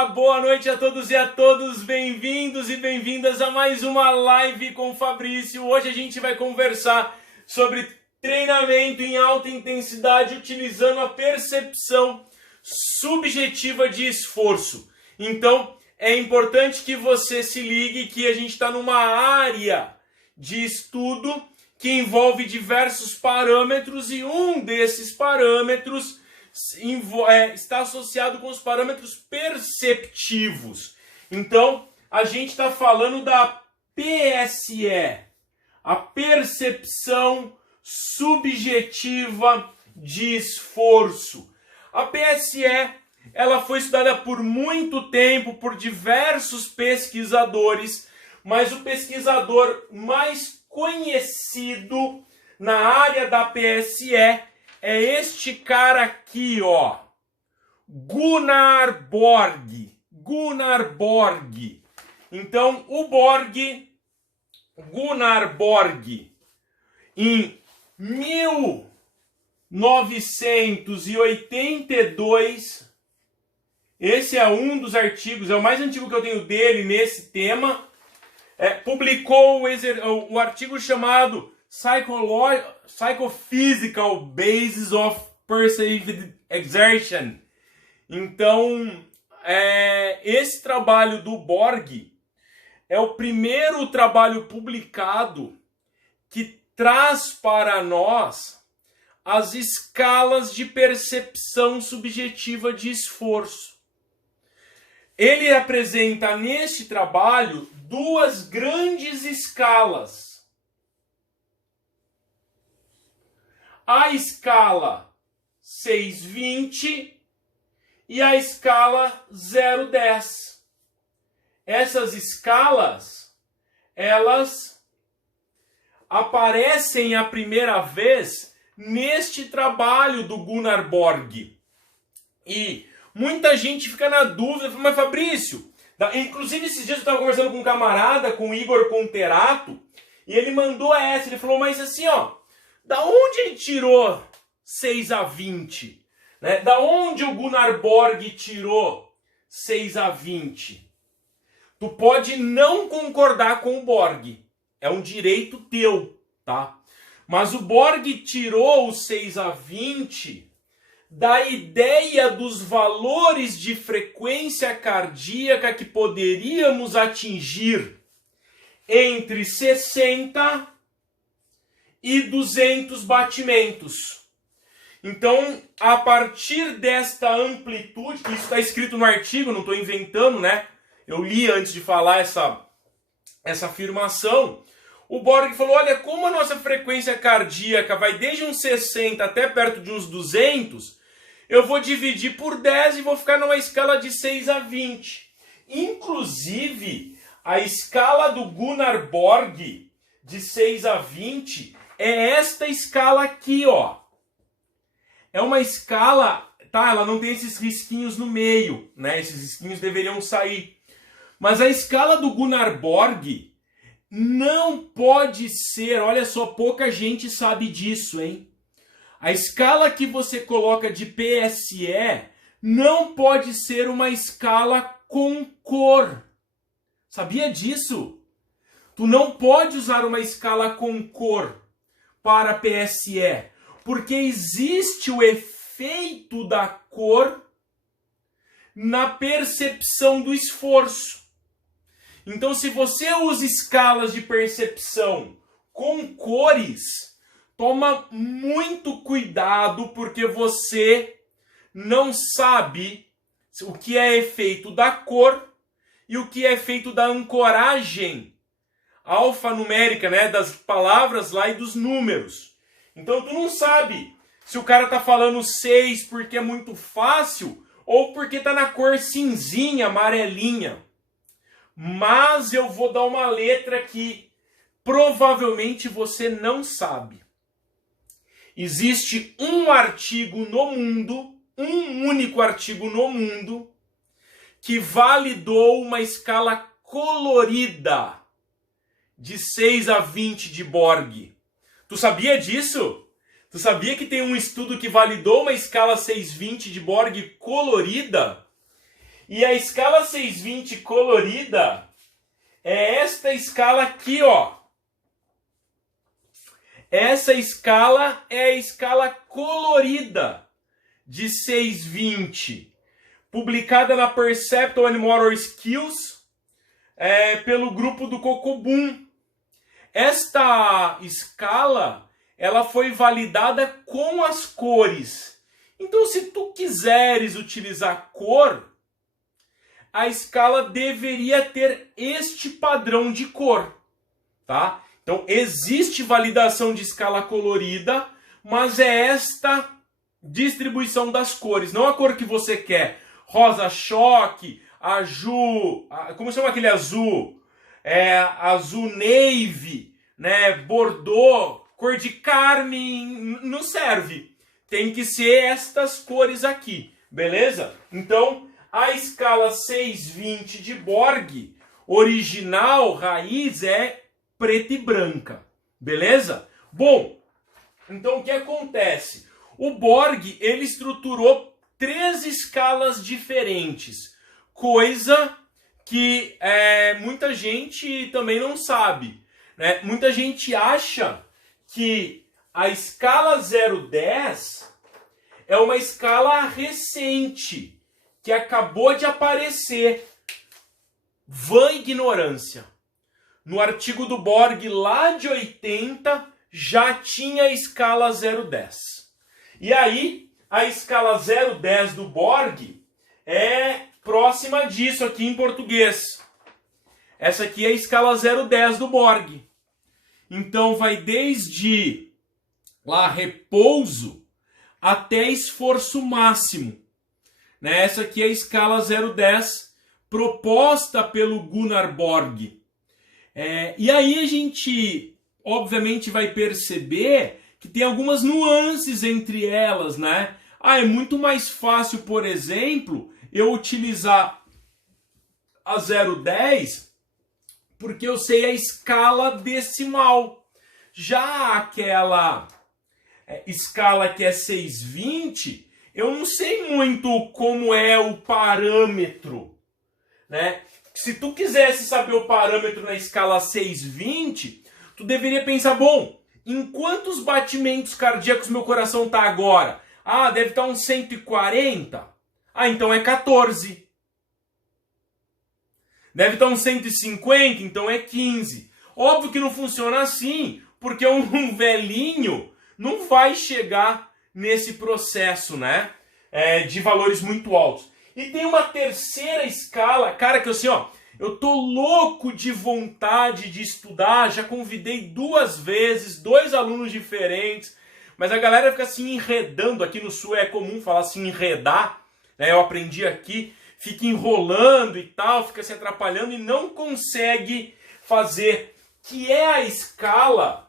Olá, boa noite a todos e a todas, bem-vindos e bem-vindas a mais uma live com o Fabrício. Hoje a gente vai conversar sobre treinamento em alta intensidade utilizando a percepção subjetiva de esforço. Então, é importante que você se ligue que a gente está numa área de estudo que envolve diversos parâmetros e um desses parâmetros está associado com os parâmetros perceptivos. Então, a gente está falando da PSE, a percepção subjetiva de esforço. A PSE, ela foi estudada por muito tempo por diversos pesquisadores, mas o pesquisador mais conhecido na área da PSE é este cara aqui, ó. Gunnar Borg. Gunnar Borg. Então, o Gunnar Borg, em 1982, esse é um dos artigos, é o mais antigo que eu tenho dele nesse tema, publicou o artigo chamado Psychophysical Basis of Perceived Exertion. Então, esse trabalho do Borg é o primeiro trabalho publicado que traz para nós as escalas de percepção subjetiva de esforço. Ele apresenta neste trabalho duas grandes escalas. A escala 620 e a escala 010. Essas escalas, elas aparecem a primeira vez neste trabalho do Gunnar Borg. E muita gente fica na dúvida, mas Fabrício, inclusive esses dias eu estava conversando com um camarada, com o Igor Conterato, e ele mandou essa, ele falou, mas assim, ó, da onde ele tirou 6 a 20? Né? Da onde o Gunnar Borg tirou 6 a 20? Tu pode não concordar com o Borg. É um direito teu, tá? Mas o Borg tirou o 6 a 20 da ideia dos valores de frequência cardíaca que poderíamos atingir entre 60 e 200 batimentos. Então, a partir desta amplitude, isso está escrito no artigo, não estou inventando, né? Eu li antes de falar essa afirmação. O Borg falou, olha, como a nossa frequência cardíaca vai desde uns 60 até perto de uns 200, eu vou dividir por 10 e vou ficar numa escala de 6 a 20. Inclusive, a escala do Gunnar Borg de 6 a 20 é esta escala aqui, ó. É uma escala, tá? Ela não tem esses risquinhos no meio, né? Esses risquinhos deveriam sair. Mas a escala do Gunnar Borg não pode ser, olha só, pouca gente sabe disso, hein? A escala que você coloca de PSE não pode ser uma escala com cor. Sabia disso? Tu não pode usar uma escala com cor para PSE, porque existe o efeito da cor na percepção do esforço. Então, se você usa escalas de percepção com cores, toma muito cuidado, porque você não sabe o que é efeito da cor e o que é efeito da ancoragem alfanumérica, né, das palavras lá e dos números. Então tu não sabe se o cara tá falando 6 porque é muito fácil ou porque tá na cor cinzinha, amarelinha. Mas eu vou dar uma letra que provavelmente você não sabe. Existe um artigo no mundo, um único artigo no mundo, que validou uma escala colorida de 6 a 20 de Borg. Tu sabia disso? Tu sabia que tem um estudo que validou uma escala 620 de Borg colorida? E a escala 620 colorida é esta escala aqui, ó. Essa escala é a escala colorida de 620, publicada na Perceptual and Motor Skills pelo grupo do Cocobum. Esta escala, ela foi validada com as cores. Então, se tu quiseres utilizar cor, a escala deveria ter este padrão de cor, tá? Então, existe validação de escala colorida, mas é esta distribuição das cores, não a cor que você quer. Rosa choque, azul, como chama aquele azul? Azul navy, né? Bordeaux, cor de carmim, não serve. Tem que ser estas cores aqui, beleza? Então, a escala 620 de Borg, original, raiz, é preta e branca, beleza? Bom, então o que acontece? O Borg, ele estruturou 3 escalas diferentes, coisa que muita gente também não sabe, né? Muita gente acha que a escala 010 é uma escala recente, que acabou de aparecer. Vã ignorância. No artigo do Borg lá de 80 já tinha a escala 010. E aí a escala 010 do Borg é próxima disso aqui em português. Essa aqui é a escala 010 do Borg. Então vai desde lá repouso até esforço máximo. Né? Essa aqui é a escala 010 proposta pelo Gunnar Borg. E aí a gente, obviamente, vai perceber que tem algumas nuances entre elas, né? É muito mais fácil, por exemplo, eu utilizar a 010 porque eu sei a escala decimal. Já aquela escala que é 620, eu não sei muito como é o parâmetro, né? Se tu quisesse saber o parâmetro na escala 620, tu deveria pensar, bom, em quantos batimentos cardíacos meu coração está agora? Deve estar uns 140. Então é 14. Deve estar uns 150, então é 15. Óbvio que não funciona assim, porque um velhinho não vai chegar nesse processo, né? De valores muito altos. E tem uma terceira escala, cara, que assim, eu tô louco de vontade de estudar, já convidei 2 vezes, 2 alunos diferentes, mas a galera fica se enredando, aqui no Sul é comum falar se enredar, né? Eu aprendi aqui, fica enrolando e tal, fica se atrapalhando e não consegue fazer, que é a escala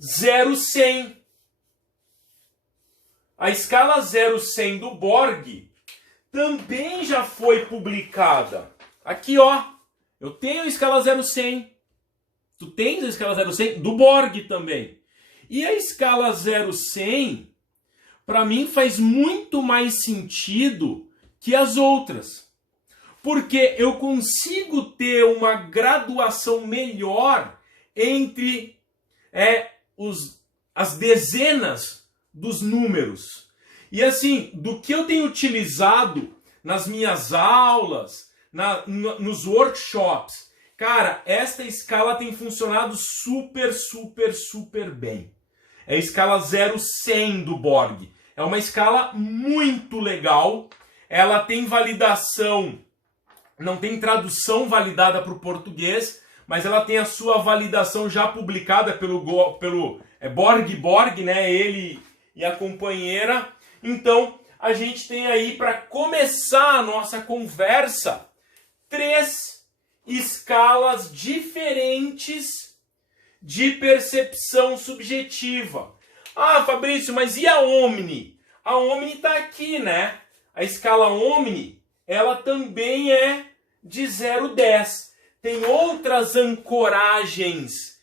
0-100. A escala 0-100 do Borg também já foi publicada. Aqui, eu tenho a escala 0-100. Tu tens a escala 0-100 do Borg também. E a escala 0-100, para mim, faz muito mais sentido que as outras. Porque eu consigo ter uma graduação melhor entre as dezenas dos números. E assim, do que eu tenho utilizado nas minhas aulas, nos workshops, cara, esta escala tem funcionado super, super, super bem. É a escala 0-100 do Borg. É uma escala muito legal. Ela tem validação, não tem tradução validada para o português, mas ela tem a sua validação já publicada pelo Borg, né? Ele e a companheira. Então, a gente tem aí, para começar a nossa conversa, 3 escalas diferentes de percepção subjetiva. Fabrício, mas e a Omni? A Omni está aqui, né? A escala Omni, ela também é de 0-10. Tem outras ancoragens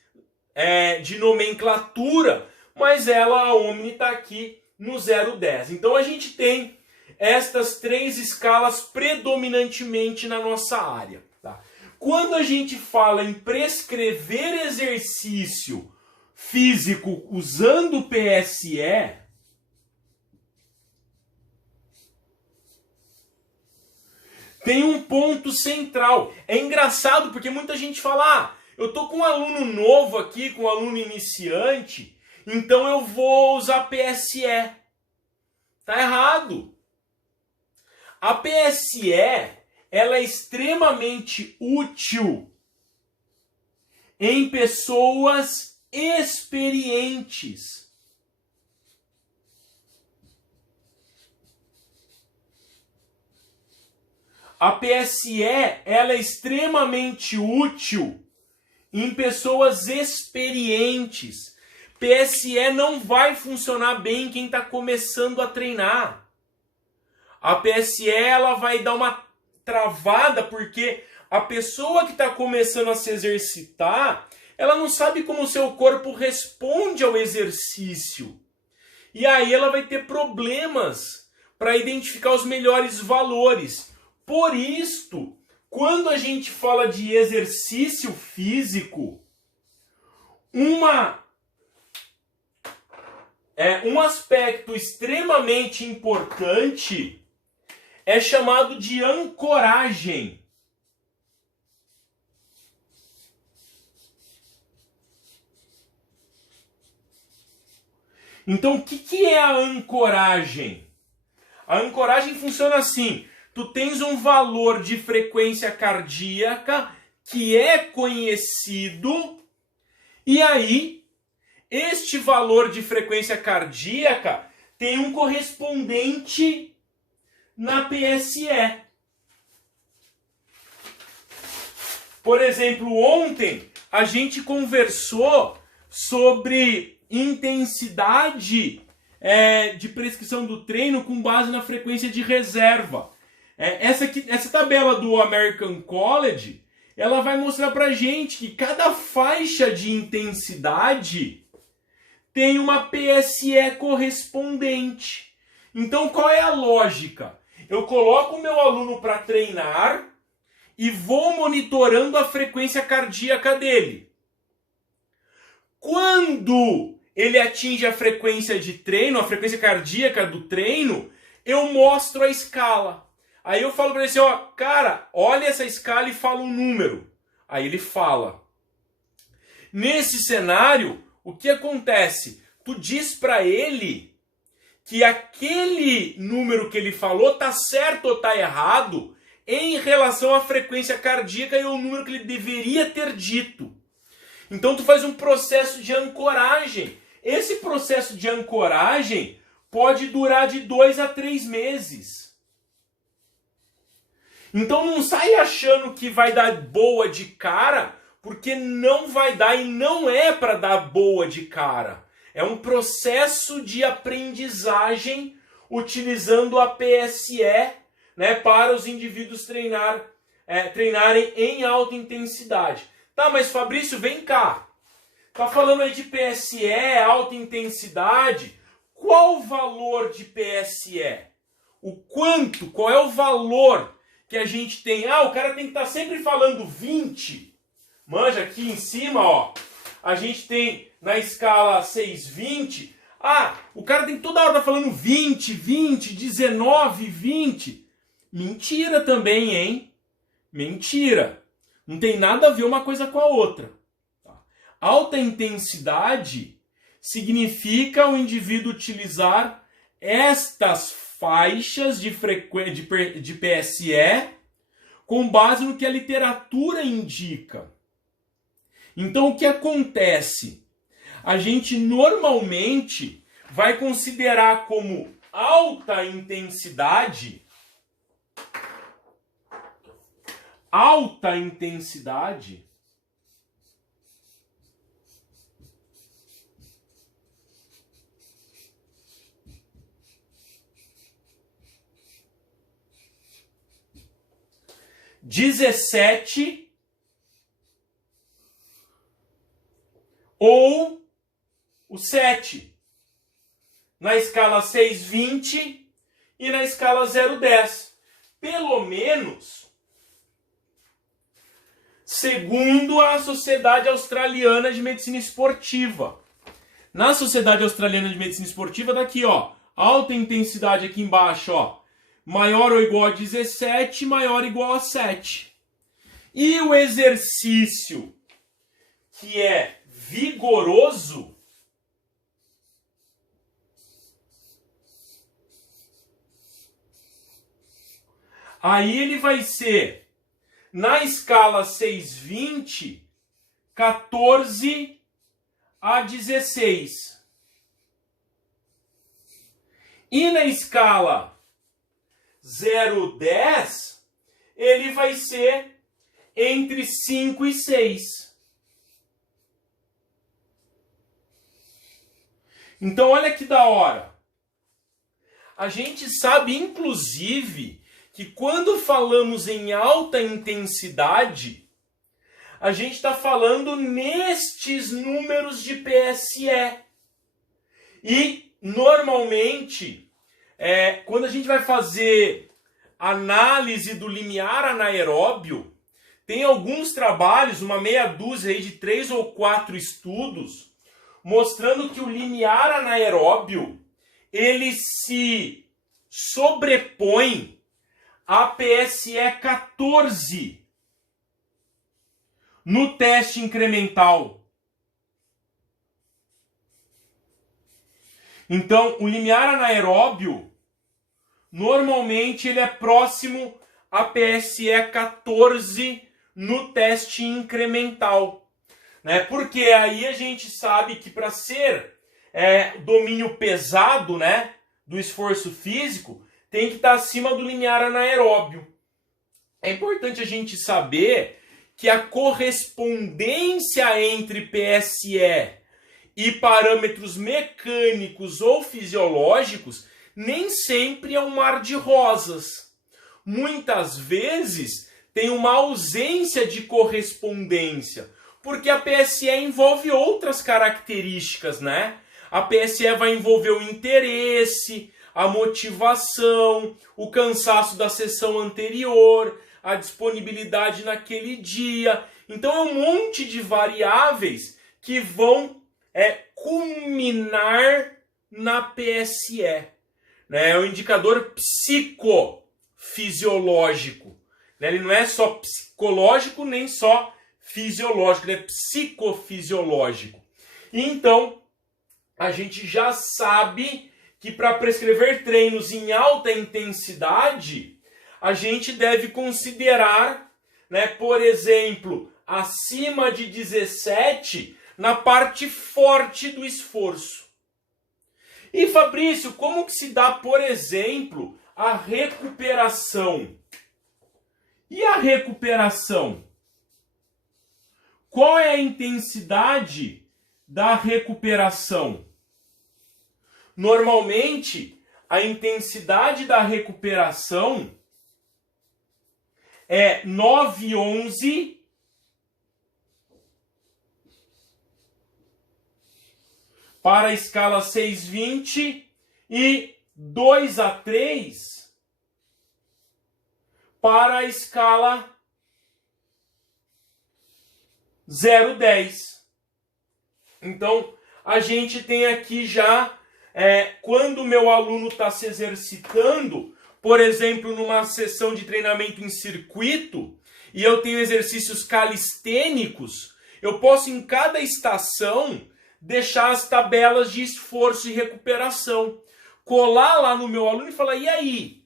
de nomenclatura, mas a Omni está aqui no 0-10. Então a gente tem estas três escalas predominantemente na nossa área. Tá? Quando a gente fala em prescrever exercício físico usando o PSE, tem um ponto central. É engraçado porque muita gente fala, eu tô com um aluno novo aqui, com um aluno iniciante, então eu vou usar PSE. Tá errado. A PSE, ela é extremamente útil em pessoas experientes. A PSE, ela é extremamente útil em pessoas experientes. PSE não vai funcionar bem em quem está começando a treinar. A PSE, ela vai dar uma travada porque a pessoa que está começando a se exercitar, ela não sabe como o seu corpo responde ao exercício. E aí ela vai ter problemas para identificar os melhores valores. Por isto, quando a gente fala de exercício físico, um aspecto extremamente importante é chamado de ancoragem. Então, o que é a ancoragem? A ancoragem funciona assim. Tu tens um valor de frequência cardíaca que é conhecido, e aí este valor de frequência cardíaca tem um correspondente na PSE. Por exemplo, ontem a gente conversou sobre intensidade de prescrição do treino com base na frequência de reserva. Essa tabela do American College, ela vai mostrar pra gente que cada faixa de intensidade tem uma PSE correspondente. Então, qual é a lógica? Eu coloco o meu aluno para treinar e vou monitorando a frequência cardíaca dele. Quando ele atinge a frequência de treino, a frequência cardíaca do treino, eu mostro a escala. Aí eu falo para ele assim, cara, olha essa escala e fala um número. Aí ele fala. Nesse cenário, o que acontece? Tu diz para ele que aquele número que ele falou tá certo ou tá errado em relação à frequência cardíaca e ao número que ele deveria ter dito. Então tu faz um processo de ancoragem. Esse processo de ancoragem pode durar de 2 a 3 meses. Então não sai achando que vai dar boa de cara, porque não vai dar e não é para dar boa de cara. É um processo de aprendizagem utilizando a PSE, né, para os indivíduos treinarem em alta intensidade. Tá, mas Fabrício, vem cá. Tá falando aí de PSE, alta intensidade. Qual o valor de PSE? O quanto? Qual é o valor que a gente tem? O cara tem que estar sempre falando 20. Manja, aqui em cima, ó, a gente tem na escala 6-20. O cara tem que toda hora tá falando 20, 20, 19, 20. Mentira também, hein? Mentira. Não tem nada a ver uma coisa com a outra. Alta intensidade significa o indivíduo utilizar estas faixas de PSE com base no que a literatura indica. Então, o que acontece? A gente normalmente vai considerar como alta intensidade 17 ou o 7. Na escala 6-20, e na escala 0,10. Pelo menos, segundo a Sociedade Australiana de Medicina Esportiva. Na Sociedade Australiana de Medicina Esportiva, tá aqui, ó, alta intensidade aqui embaixo, ó, maior ou igual a 17, maior ou igual a 7. E o exercício que é vigoroso, aí ele vai ser, na escala 6,20, 14 a 16. E na escala 0,10, ele vai ser entre 5 e 6. Então, olha que da hora. A gente sabe, inclusive, que quando falamos em alta intensidade, a gente está falando nestes números de PSE. E, normalmente, quando a gente vai fazer análise do limiar anaeróbio, tem alguns trabalhos, uma meia dúzia aí de 3 ou 4 estudos, mostrando que o limiar anaeróbio, ele se sobrepõe a PSE 14 no teste incremental. Então, o limiar anaeróbio, normalmente ele é próximo a PSE 14 no teste incremental. Né? Porque aí a gente sabe que para ser domínio pesado, né, do esforço físico, tem que estar acima do limiar anaeróbio. É importante a gente saber que a correspondência entre PSE e parâmetros mecânicos ou fisiológicos nem sempre é um mar de rosas. Muitas vezes tem uma ausência de correspondência, porque a PSE envolve outras características, né? A PSE vai envolver o interesse, a motivação, o cansaço da sessão anterior, a disponibilidade naquele dia. Então é um monte de variáveis que vão culminar na PSE. Né? É um indicador psicofisiológico. Né? Ele não é só psicológico nem só fisiológico, ele é psicofisiológico. E então, a gente já sabe que para prescrever treinos em alta intensidade, a gente deve considerar, né, por exemplo, acima de 17 na parte forte do esforço. E Fabrício, como que se dá, por exemplo, a recuperação? E a recuperação? Qual é a intensidade da recuperação? Normalmente, a intensidade da recuperação é 9,11 para a escala 6,20 e 2 a 3 para a escala 0,10. Então, a gente tem aqui já, quando o meu aluno está se exercitando, por exemplo, numa sessão de treinamento em circuito, e eu tenho exercícios calistênicos, eu posso em cada estação deixar as tabelas de esforço e recuperação. Colar lá no meu aluno e falar, e aí?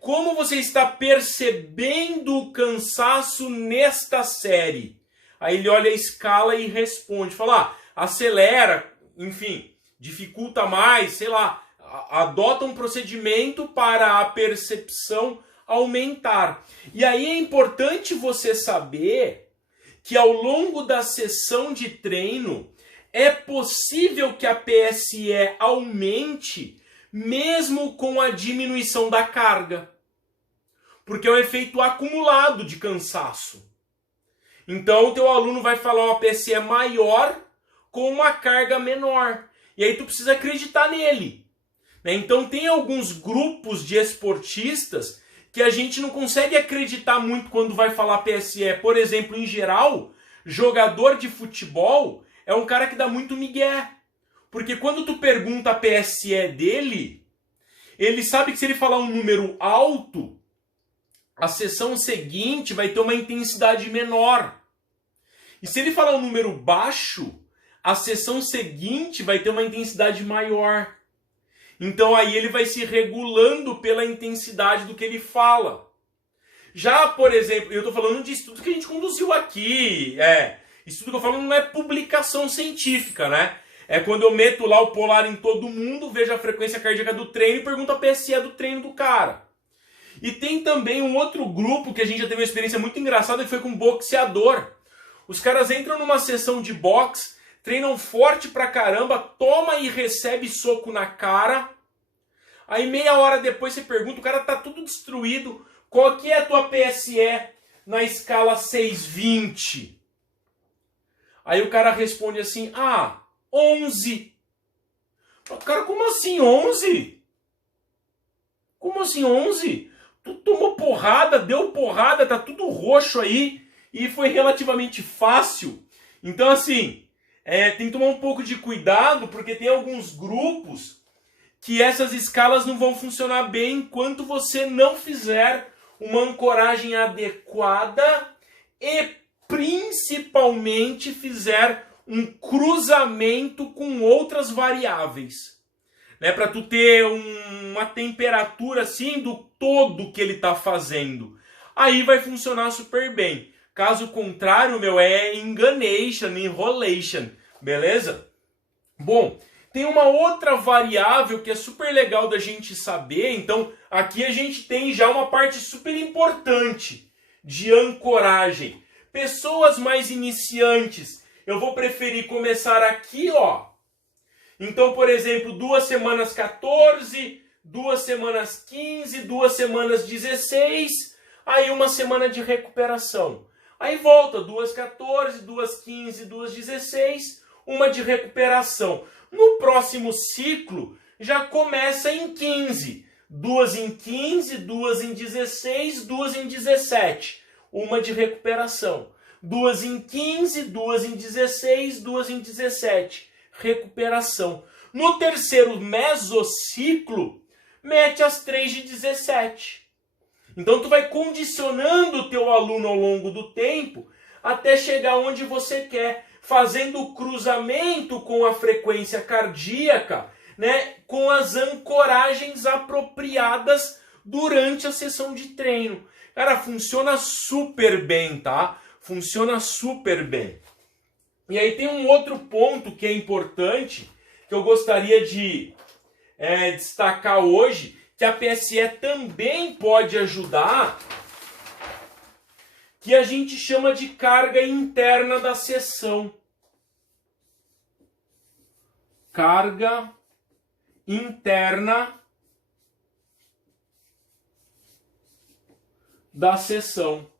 Como você está percebendo o cansaço nesta série? Aí ele olha a escala e responde, fala, acelera, enfim, dificulta mais, sei lá, adota um procedimento para a percepção aumentar. E aí é importante você saber que ao longo da sessão de treino é possível que a PSE aumente mesmo com a diminuição da carga. Porque é um efeito acumulado de cansaço. Então o teu aluno vai falar uma PSE maior com uma carga menor. E aí tu precisa acreditar nele. né? Então tem alguns grupos de esportistas que a gente não consegue acreditar muito quando vai falar PSE. Por exemplo, em geral, jogador de futebol é um cara que dá muito migué. Porque quando tu pergunta a PSE dele, ele sabe que se ele falar um número alto, a sessão seguinte vai ter uma intensidade menor. E se ele falar um número baixo, a sessão seguinte vai ter uma intensidade maior. Então aí ele vai se regulando pela intensidade do que ele fala. Já, por exemplo, eu estou falando de estudo que a gente conduziu aqui. Estudo que eu falo não é publicação científica, né? É quando eu meto lá o polar em todo mundo, vejo a frequência cardíaca do treino e pergunto a PSE do treino do cara. E tem também um outro grupo que a gente já teve uma experiência muito engraçada, que foi com boxeador. Os caras entram numa sessão de boxe, treinam forte pra caramba, toma e recebe soco na cara. Aí meia hora depois você pergunta, o cara tá tudo destruído, qual que é a tua PSE na escala 620? Aí o cara responde assim, 11. Cara, como assim 11? Como assim 11? Tu tomou porrada, deu porrada, tá tudo roxo aí e foi relativamente fácil. Então assim, tem que tomar um pouco de cuidado porque tem alguns grupos que essas escalas não vão funcionar bem enquanto você não fizer uma ancoragem adequada e principalmente fizer um cruzamento com outras variáveis, né, para tu ter uma temperatura assim do todo que ele está fazendo. Aí vai funcionar super bem. Caso contrário, é enganation, enrolation, beleza? Bom, tem uma outra variável que é super legal da gente saber. Então, aqui a gente tem já uma parte super importante de ancoragem. Pessoas mais iniciantes, eu vou preferir começar aqui, ó. Então, por exemplo, 2 semanas 14, 2 semanas 15, 2 semanas 16, aí uma semana de recuperação. Aí volta, 2 14, 2 15, 2 16, uma de recuperação. No próximo ciclo, já começa em 15. 2 em 15, 2 em 16, 2 em 17. Uma de recuperação. 2 em 15, 2 em 16, 2 em 17. Recuperação. No terceiro mesociclo, mete as 3 de 17. Então tu vai condicionando o teu aluno ao longo do tempo até chegar onde você quer, fazendo o cruzamento com a frequência cardíaca, né, com as ancoragens apropriadas durante a sessão de treino. Cara, funciona super bem, tá? Funciona super bem. E aí tem um outro ponto que é importante, que eu gostaria de destacar hoje, que a PSE também pode ajudar, que a gente chama de carga interna da sessão. Carga interna da sessão.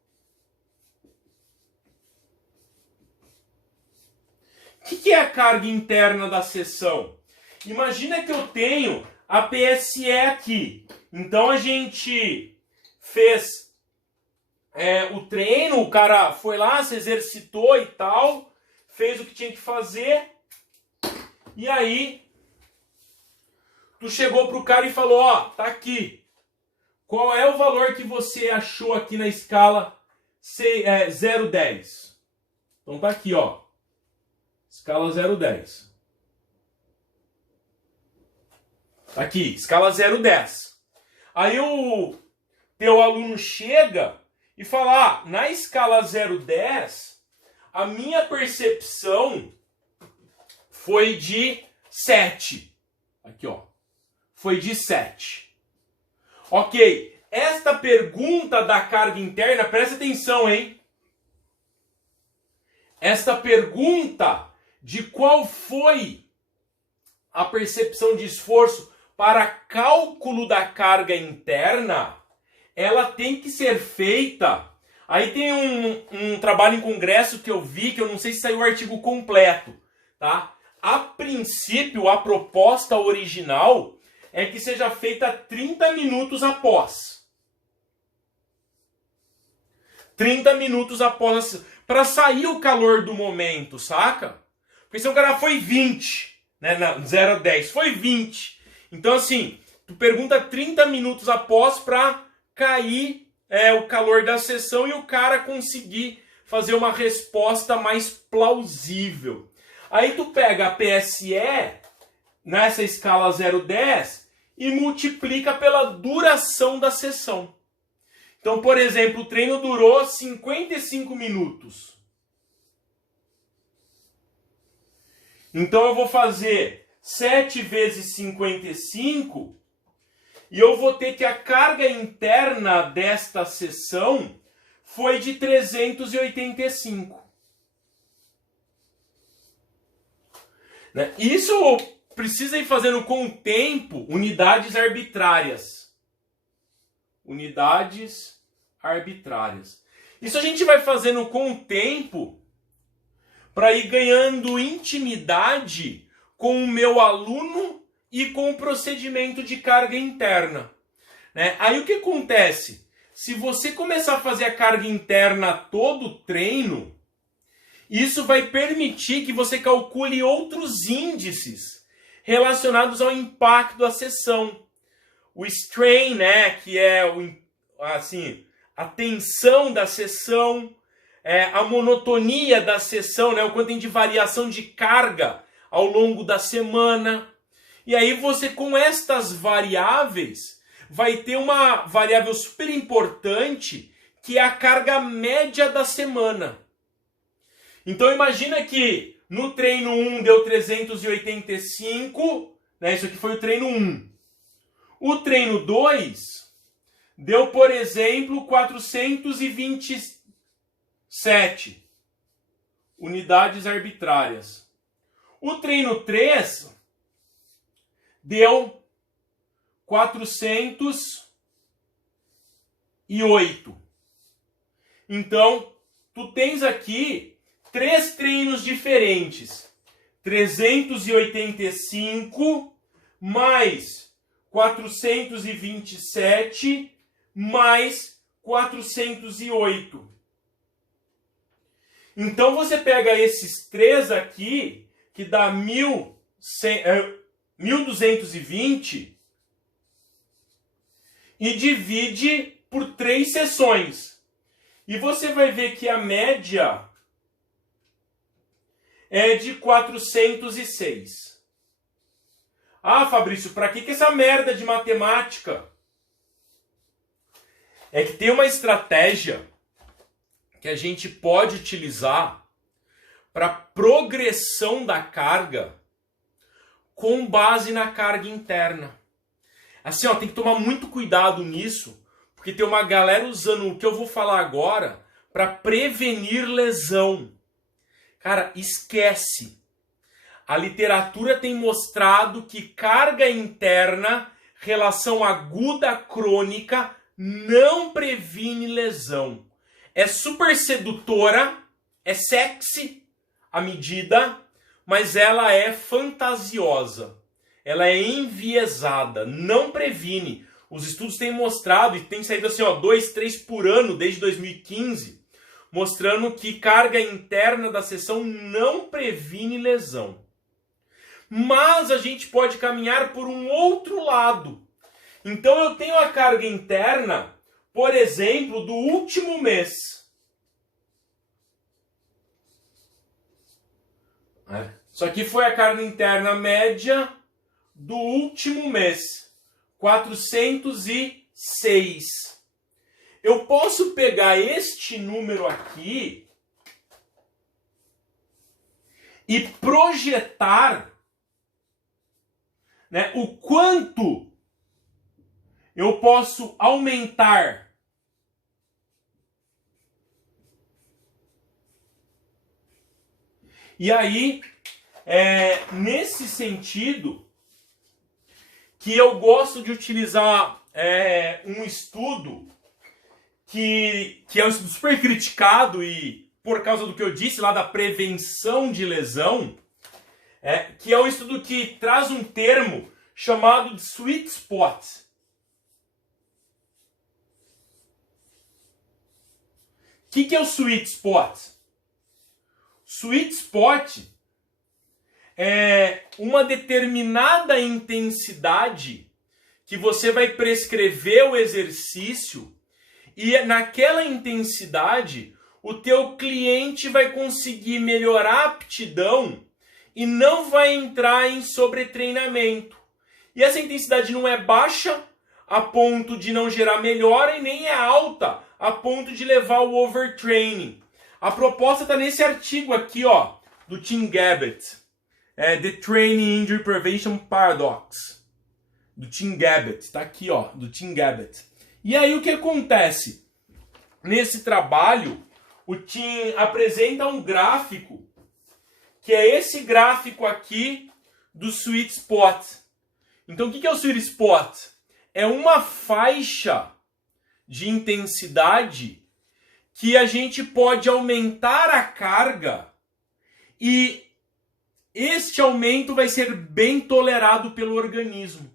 O que é a carga interna da sessão? Imagina que eu tenho a PSE aqui. Então a gente fez o treino, o cara foi lá, se exercitou e tal, fez o que tinha que fazer, e aí tu chegou pro cara e falou, ó, tá aqui. Qual é o valor que você achou aqui na escala 0,10? Então tá aqui, ó. Escala 0,10. Aqui, escala 0,10. Aí o teu aluno chega e fala, na escala 0,10, a minha percepção foi de 7. Aqui, ó. Foi de 7. Ok, esta pergunta da carga interna, presta atenção, hein? Esta pergunta de qual foi a percepção de esforço para cálculo da carga interna, ela tem que ser feita. Aí tem um trabalho em congresso que eu vi, que eu não sei se saiu o artigo completo, tá? A princípio, a proposta original é que seja feita 30 minutos após. 30 minutos após, para sair o calor do momento, saca? Porque se o cara foi 20, né, 0 a 10, foi 20. Então assim, tu pergunta 30 minutos após para cair o calor da sessão e o cara conseguir fazer uma resposta mais plausível. Aí tu pega a PSE, nessa escala 0-10, e multiplica pela duração da sessão. Então, por exemplo, o treino durou 55 minutos. Então eu vou fazer 7 vezes 55 e eu vou ter que a carga interna desta sessão foi de 385. Né? Isso precisa ir fazendo com o tempo unidades arbitrárias. Unidades arbitrárias. Isso a gente vai fazendo com o tempo para ir ganhando intimidade com o meu aluno e com o procedimento de carga interna. Né? Aí o que acontece? Se você começar a fazer a carga interna todo o treino, isso vai permitir que você calcule outros índices relacionados ao impacto da sessão. O strain, né, que é a tensão da sessão, a monotonia da sessão, né, o quanto tem de variação de carga ao longo da semana. E aí você, com estas variáveis, vai ter uma variável super importante, que é a carga média da semana. Então imagina que no treino 1 deu 385, né, isso aqui foi o treino 1. O treino 2 deu, por exemplo, 427 unidades arbitrárias. O treino 3 deu 408. Então, tu tens aqui 3 treinos diferentes. 385 mais 427 mais 408. Então você pega esses 3 aqui, que dá 1220, e divide por 3 sessões. E você vai ver que a média é de 406. Ah, Fabrício, para que essa merda de matemática? É que tem uma estratégia que a gente pode utilizar para progressão da carga com base na carga interna. Assim, ó, tem que tomar muito cuidado nisso, porque tem uma galera usando o que eu vou falar agora para prevenir lesão. Cara, esquece. A literatura tem mostrado que carga interna, relação aguda crônica, não previne lesão. É super sedutora, é sexy a medida, mas ela é fantasiosa. Ela é enviesada, não previne. Os estudos têm mostrado, e tem saído assim, ó, 2, 3 por ano desde 2015, mostrando que carga interna da sessão não previne lesão. Mas a gente pode caminhar por um outro lado. Então eu tenho a carga interna, por exemplo, do último mês. Isso aqui foi a carga interna média do último mês. 406. Eu posso pegar este número aqui e projetar, né, o quanto eu posso aumentar e aí, nesse sentido, que eu gosto de utilizar um estudo que é um estudo super criticado e por causa do que eu disse lá da prevenção de lesão, que é um estudo que traz um termo chamado de sweet spot. O que é o sweet spot? Sweet spot é uma determinada intensidade que você vai prescrever o exercício e naquela intensidade o teu cliente vai conseguir melhorar a aptidão e não vai entrar em sobretreinamento. E essa intensidade não é baixa a ponto de não gerar melhora e nem é alta a ponto de levar ao overtraining. A proposta está nesse artigo aqui, ó, do Tim Gabbett. The Training Injury Prevention Paradox. Do Tim Gabbett. Está aqui, ó, do Tim Gabbett. E aí o que acontece? Nesse trabalho, o Tim apresenta um gráfico, que é esse gráfico aqui do sweet spot. Então o que é o sweet spot? É uma faixa de intensidade que a gente pode aumentar a carga e este aumento vai ser bem tolerado pelo organismo.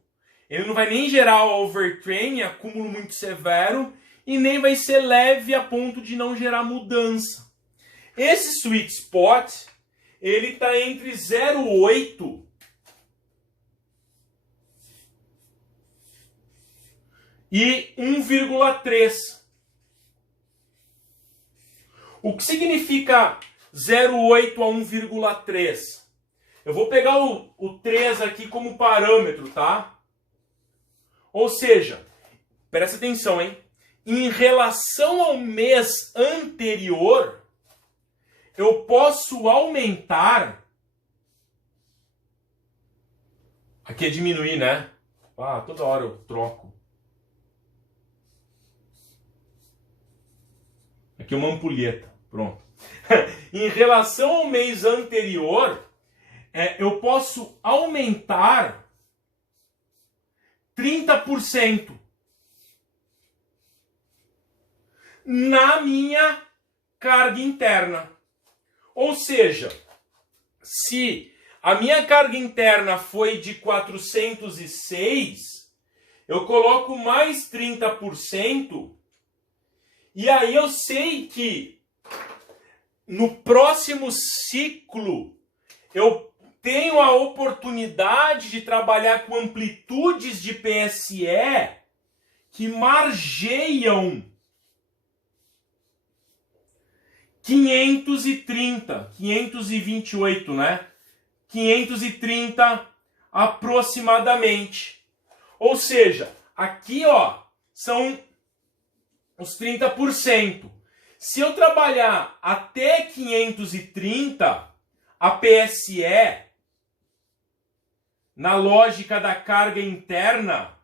Ele não vai nem gerar overtraining, acúmulo muito severo, e nem vai ser leve a ponto de não gerar mudança. Esse sweet spot, ele está entre 0,8 e 1,3. O que significa 0,8 a 1,3? Eu vou pegar o 3 aqui como parâmetro, tá? Ou seja, presta atenção, hein? Em relação ao mês anterior, eu posso aumentar... Aqui é diminuir, né? Ah, toda hora eu troco. Aqui é uma ampulheta. Pronto. Em relação ao mês anterior, eu posso aumentar 30% na minha carga interna. Ou seja, se a minha carga interna foi de 406, eu coloco mais 30%, e aí eu sei que no próximo ciclo eu tenho a oportunidade de trabalhar com amplitudes de PSE que margeiam 528, né? 530 aproximadamente. Ou seja, aqui, ó, são os 30%. Se eu trabalhar até 530, a PSE, na lógica da carga interna,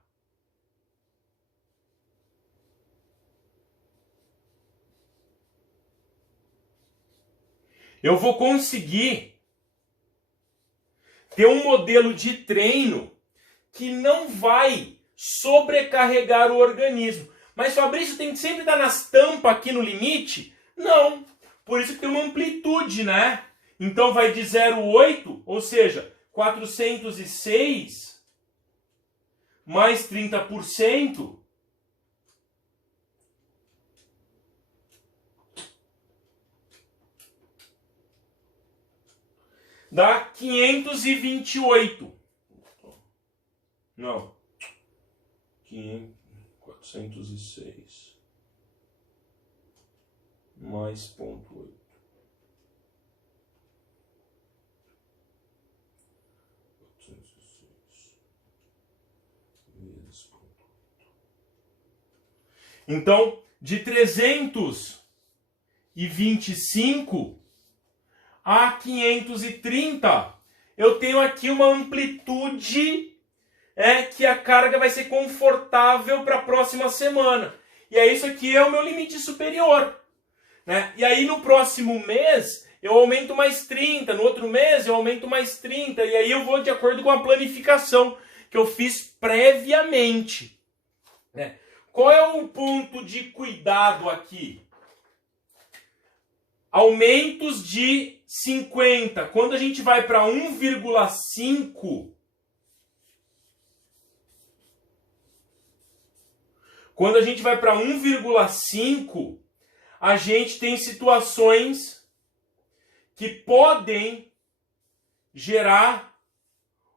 eu vou conseguir ter um modelo de treino que não vai sobrecarregar o organismo. Mas, Fabrício, tem que sempre estar nas tampas aqui no limite? Não. Por isso que tem uma amplitude, né? Então vai de 0,8, ou seja, 406 mais 30%. Dá 528. Não. 406 mais 0,8. Então, de 325 a 530, eu tenho aqui uma amplitude que a carga vai ser confortável para a próxima semana. E aí isso aqui é o meu limite superior, né? E aí no próximo mês eu aumento mais 30, no outro mês eu aumento mais 30, e aí eu vou de acordo com a planificação que eu fiz previamente, né? Qual é o ponto de cuidado aqui? Aumentos de 50. Quando a gente vai para 1,5, Quando a gente vai para 1,5, a gente tem situações que podem gerar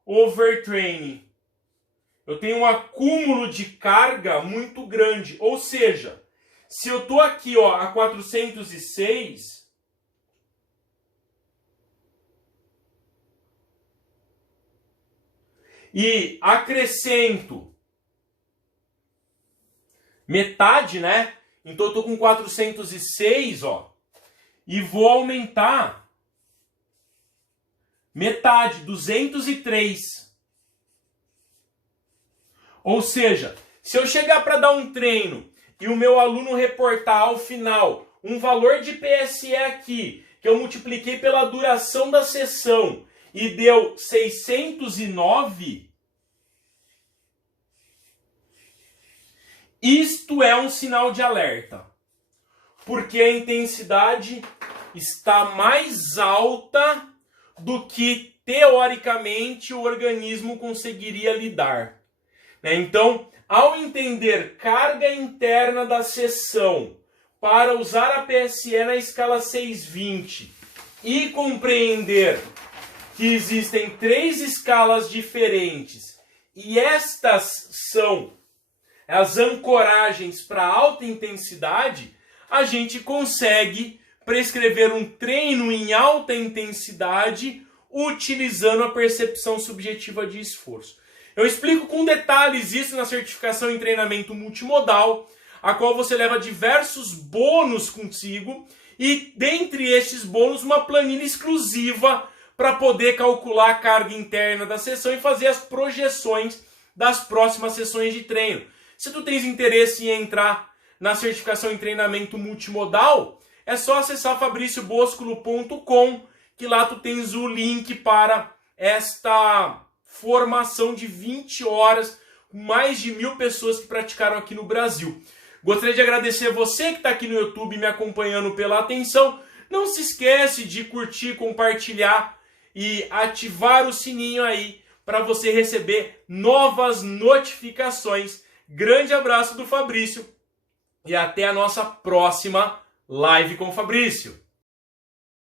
overtraining. Eu tenho um acúmulo de carga muito grande. Ou seja, se eu estou aqui a 406, e acrescento metade, né? Então eu estou com 406, e vou aumentar metade, 203. Ou seja, se eu chegar para dar um treino e o meu aluno reportar ao final um valor de PSE aqui, que eu multipliquei pela duração da sessão e deu 609, isto é um sinal de alerta, porque a intensidade está mais alta do que, teoricamente, o organismo conseguiria lidar. Então, ao entender carga interna da sessão para usar a PSE na escala 620 e compreender que existem 3 escalas diferentes e estas são as ancoragens para alta intensidade, a gente consegue prescrever um treino em alta intensidade utilizando a percepção subjetiva de esforço. Eu explico com detalhes isso na certificação em treinamento multimodal, a qual você leva diversos bônus consigo e, dentre estes bônus, uma planilha exclusiva para poder calcular a carga interna da sessão e fazer as projeções das próximas sessões de treino. Se tu tens interesse em entrar na certificação em treinamento multimodal, é só acessar fabriciobosculo.com, que lá tu tens o link para esta formação de 20 horas, com mais de 1.000 pessoas que praticaram aqui no Brasil. Gostaria de agradecer você que está aqui no YouTube me acompanhando pela atenção. Não se esquece de curtir, compartilhar e ativar o sininho aí para você receber novas notificações. Grande abraço do Fabrício e até a nossa próxima live com o Fabrício.